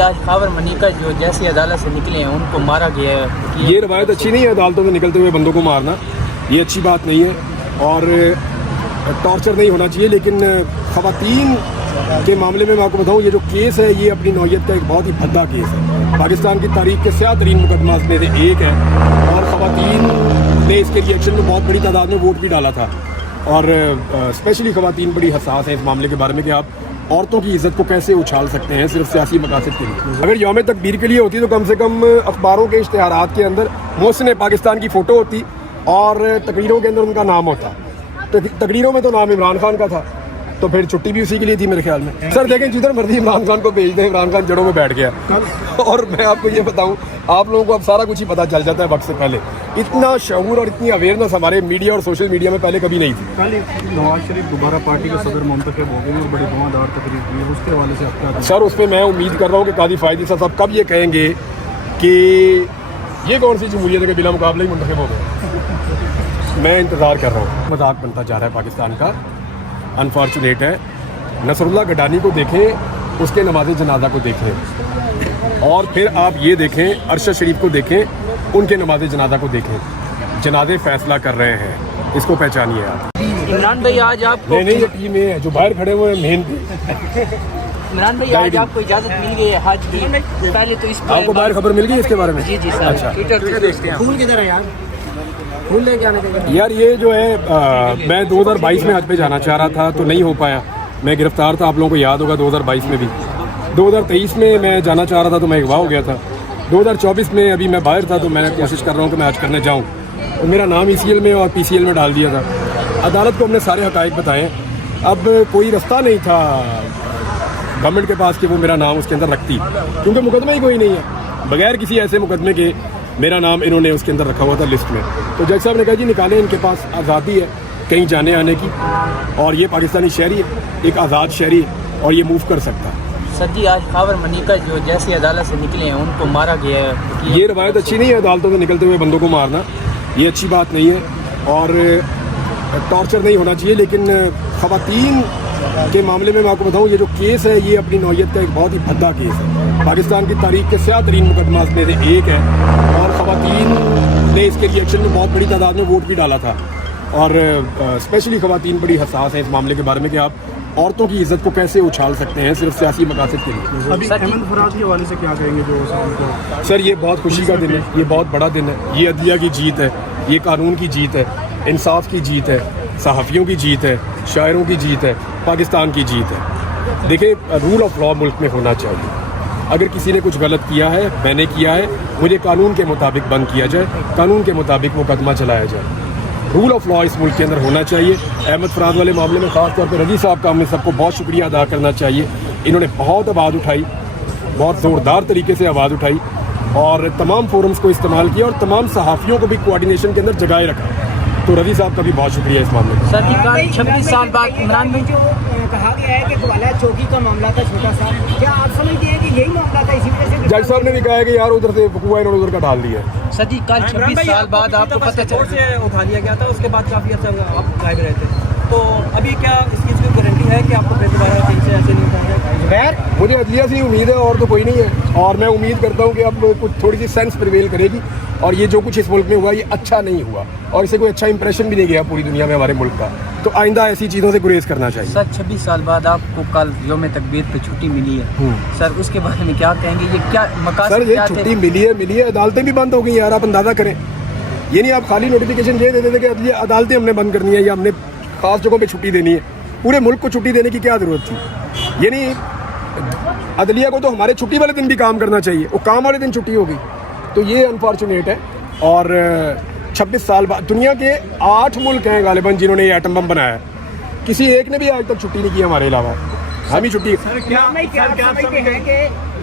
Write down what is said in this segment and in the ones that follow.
آج خاور منیکا جو جیسے عدالت سے نکلے ہیں ان کو مارا گیا ہے. یہ روایت اچھی نہیں ہے عدالتوں میں نکلتے ہوئے بندوں کو مارنا, یہ اچھی بات نہیں ہے اور ٹارچر نہیں ہونا چاہیے. لیکن خواتین کے معاملے میں آپ کو بتاؤں, یہ جو کیس ہے یہ اپنی نوعیت کا ایک بہت ہی بھدا کیس ہے. پاکستان کی تاریخ کے سیاہ ترین مقدمات میں سے ایک ہے اور خواتین نے اس کے ریئیکشن میں بہت بڑی تعداد میں ووٹ بھی ڈالا تھا. اور اسپیشلی خواتین بڑی حساس ہیں اس معاملے کے بارے میں کہ آپ عورتوں کی عزت کو کیسے اچھال سکتے ہیں صرف سیاسی مقاصد کے لیے. اگر یوم تکبیر کے لیے ہوتی تو کم سے کم اخباروں کے اشتہارات کے اندر محسن پاکستان کی فوٹو ہوتی اور تقریروں کے اندر ان کا نام ہوتا. تقریروں میں تو نام عمران خان کا تھا, تو پھر چھٹی بھی اسی کے لیے تھی میرے خیال میں. سر دیکھیں جدھر مرضی عمران خان کو بھیج دیں, عمران خان جڑوں میں بیٹھ گیا. اور میں آپ کو یہ بتاؤں, آپ لوگوں کو اب سارا کچھ ہی پتہ چل جاتا ہے وقت سے پہلے. اتنا شعور اور اتنی اویئرنیس ہمارے میڈیا اور سوشل میڈیا میں پہلے کبھی نہیں تھی. پہلے نواز شریف دوبارہ پارٹی کے صدر منتخب ہو گئے اور بڑی دھواں تقریب ہوئی, اس کے حوالے سے آپ کیا؟ سر اس پہ میں امید کر رہا ہوں کہ قاضی فائز عیسیٰ صاحب کب یہ کہیں گے کہ یہ کون سی جمہوریت ہے کہ بلا مقابلہ ہی منتخب ہو گئے. میں انتظار کر رہا ہوں. مذاق بنتا جا رہا ہے پاکستان کا, انفارچونیٹ ہے. نصر اللہ گڈانی کو دیکھیں, اس کے نماز جنازہ کو دیکھیں, اور پھر آپ یہ دیکھیں ارشد شریف کو دیکھیں, ان کے نماز جنازہ کو دیکھیں. جنازے فیصلہ کر رہے ہیں, اس کو پہچانیے آپ. عمران بھائی آج آپ کو نہیں یہ ٹیم یہ ہے جو باہر کھڑے ہوئے ہیں مین. عمران بھائی آج آپ کو اجازت مل گئی ہے حج کی, پہلے تو اس آپ کو باہر خبر مل گئی اس کے بارے میں؟ جی سر. اچھا پھول کدھر ہے یار؟ پھول لے کے آنے چاہیے یار. یہ جو ہے میں 2022 میں حج پہ جانا چاہ رہا تھا تو نہیں ہو پایا, میں گرفتار تھا. آپ لوگوں کو یاد ہوگا 2022 میں بھی. 2023 میں میں جانا چاہ رہا تھا تو میں اغوا ہو گیا تھا. 2024 میں ابھی میں باہر تھا تو میں کوشش کر رہا ہوں کہ میں حج کرنے جاؤں. میرا نام ECL میں اور PCL میں ڈال دیا تھا. عدالت کو ہم نے سارے حقائق بتائے. اب کوئی رستہ نہیں تھا گورنمنٹ کے پاس کہ وہ میرا نام اس کے اندر رکھتی, کیونکہ مقدمہ ہی کوئی نہیں ہے. بغیر کسی ایسے مقدمے کے میرا نام انہوں نے اس کے اندر رکھا ہوا تھا لسٹ میں. تو جج صاحب نے کہا جی نکالیں, ان کے پاس آزادی ہے کہیں جانے آنے کی, اور یہ پاکستانی شہری ہے, ایک آزاد شہری ہے اور یہ موو کر سکتا ہے. سر جی آج خاور منیکا جو جیسے عدالت سے نکلے ہیں ان کو مارا گیا ہے. یہ روایت اچھی نہیں ہے عدالتوں میں نکلتے ہوئے بندوں کو مارنا, یہ اچھی بات نہیں ہے اور ٹارچر نہیں ہونا چاہیے. لیکن خواتین کے معاملے میں آپ کو بتاؤں, یہ جو کیس ہے یہ اپنی نوعیت کا ایک بہت ہی بھدا کیس ہے. پاکستان کی تاریخ کے سیاہ ترین مقدمات میں سے ایک ہے اور خواتین نے اس کے ریئیکشن میں بہت بڑی تعداد میں ووٹ بھی ڈالا تھا. اور اسپیشلی خواتین بڑی حساس ہیں اس معاملے کے بارے میں کہ آپ عورتوں کی عزت کو کیسے اچھال سکتے ہیں صرف سیاسی مقاصد کے لیے. ابھی احمد فراز کے حوالے سے کیا کہیں گے جو سر یہ بہت خوشی کا دن ہے, یہ بہت بڑا دن ہے. یہ عدلیہ کی جیت ہے, یہ قانون کی جیت ہے, انصاف کی جیت ہے, صحافیوں کی جیت ہے, شاعروں کی جیت ہے, پاکستان کی جیت ہے. دیکھیں رول آف لا ملک میں ہونا چاہیے. اگر کسی نے کچھ غلط کیا ہے, میں نے کیا ہے, مجھے قانون کے مطابق بند کیا جائے, قانون کے مطابق مقدمہ چلایا جائے. رول آف لا اس ملک کے اندر ہونا چاہیے. احمد فراز والے معاملے میں خاص طور پہ رضی صاحب کا ہم نے سب کو بہت شکریہ ادا کرنا چاہیے. انہوں نے بہت آواز اٹھائی, بہت زوردار طریقے سے آواز اٹھائی اور تمام فورمز کو استعمال کیا اور تمام صحافیوں کو بھی کوآرڈینیشن کے اندر جگائے رکھا. تو رضی صاحب کا بھی بہت شکریہ اس معاملے میں. سر جی 26 سال بعد عمران بھائی جو کہا گیا ہے کہ گوالا چوکی کا معاملہ تھا چھوٹا سا, کیا آپ سمجھتے ہیں کہ یہی معاملہ تھا اسی وجہ سے جج صاحب نے بھی کہا ہے کہ یار ادھر سے وقوع ہے, انہوں نے ادھر کا ڈال دیا ہے. سر جی کل 26 سال بعد آپ کو پتہ چلا سے اٹھا لیا گیا تھا, اس کے بعد کافی عرصہ آپ غائب رہے تھے, تو ابھی کیا اس چیز کی گارنٹی ہے کہ آپ کو پھر دوبارہ کہیں سے ایسے نہیں اٹھایا جائے؟ مجھے عدلیہ سے امید ہے اور تو کوئی نہیں ہے, اور میں امید کرتا ہوں کہ اب کچھ تھوڑی سی سینس پریویل کرے گی اور یہ جو کچھ اس ملک میں ہوا یہ اچھا نہیں ہوا اور اسے کوئی اچھا امپریشن بھی نہیں گیا پوری دنیا میں ہمارے ملک کا. تو آئندہ ایسی چیزوں سے گریز کرنا چاہیے. سر 26 سال بعد آپ کو کل یوم تکبیر پہ چھٹی ملی ہے, سر اس کے بارے میں کیا کہیں گے؟ یہ کیا مقاصد سر یہ چھٹی ملی ہے, عدالتیں بھی بند ہو گئی یار, آپ اندازہ کریں. یہ نہیں آپ خالی نوٹیفیکیشن یہ دیتے تھے کہ عدالتیں ہم نے بند کرنی ہے یا ہم نے خاص جگہوں پہ چھٹی دینی ہے. پورے ملک کو چھٹی دینے کی کیا ضرورت تھی؟ یعنی عدلیہ کو تو ہمارے چھٹی والے دن بھی کام کرنا چاہیے, وہ کام والے دن چھٹی ہو گئی. تو یہ انفارچونیٹ ہے. اور 26 سال بعد دنیا کے 8 ملک ہیں غالباً جنہوں نے یہ ایٹم بم بنایا ہے, کسی ایک نے بھی آج تک چھٹی نہیں کی ہمارے علاوہ. ہم ہی چھٹی.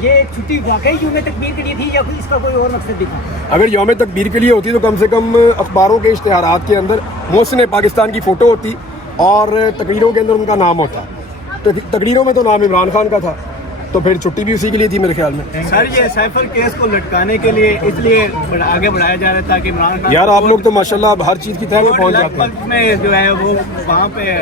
یہ چھٹی واقعی یوم تکبیر کے لیے تھی یا اس کا کوئی اور مقصد دکھا؟ اگر یوم تکبیر کے لیے ہوتی تو کم سے کم اخباروں کے اشتہارات کے اندر محسن پاکستان کی فوٹو ہوتی اور تقریروں کے اندر ان کا نام ہوتا. تقریروں میں تو نام عمران خان کا تھا, تو پھر چھٹی بھی اسی کے لیے تھی میرے خیال میں. سر یہ سیفر کیس کو لٹکانے کے لیے اس لیے آگے بڑھایا جا رہا تھا کہ عمران خان یار آپ لوگ تو ماشاءاللہ اب ہر چیز کی تہہ میں پہنچ جاتے ہیں. میں جو ہے وہ وہاں پہ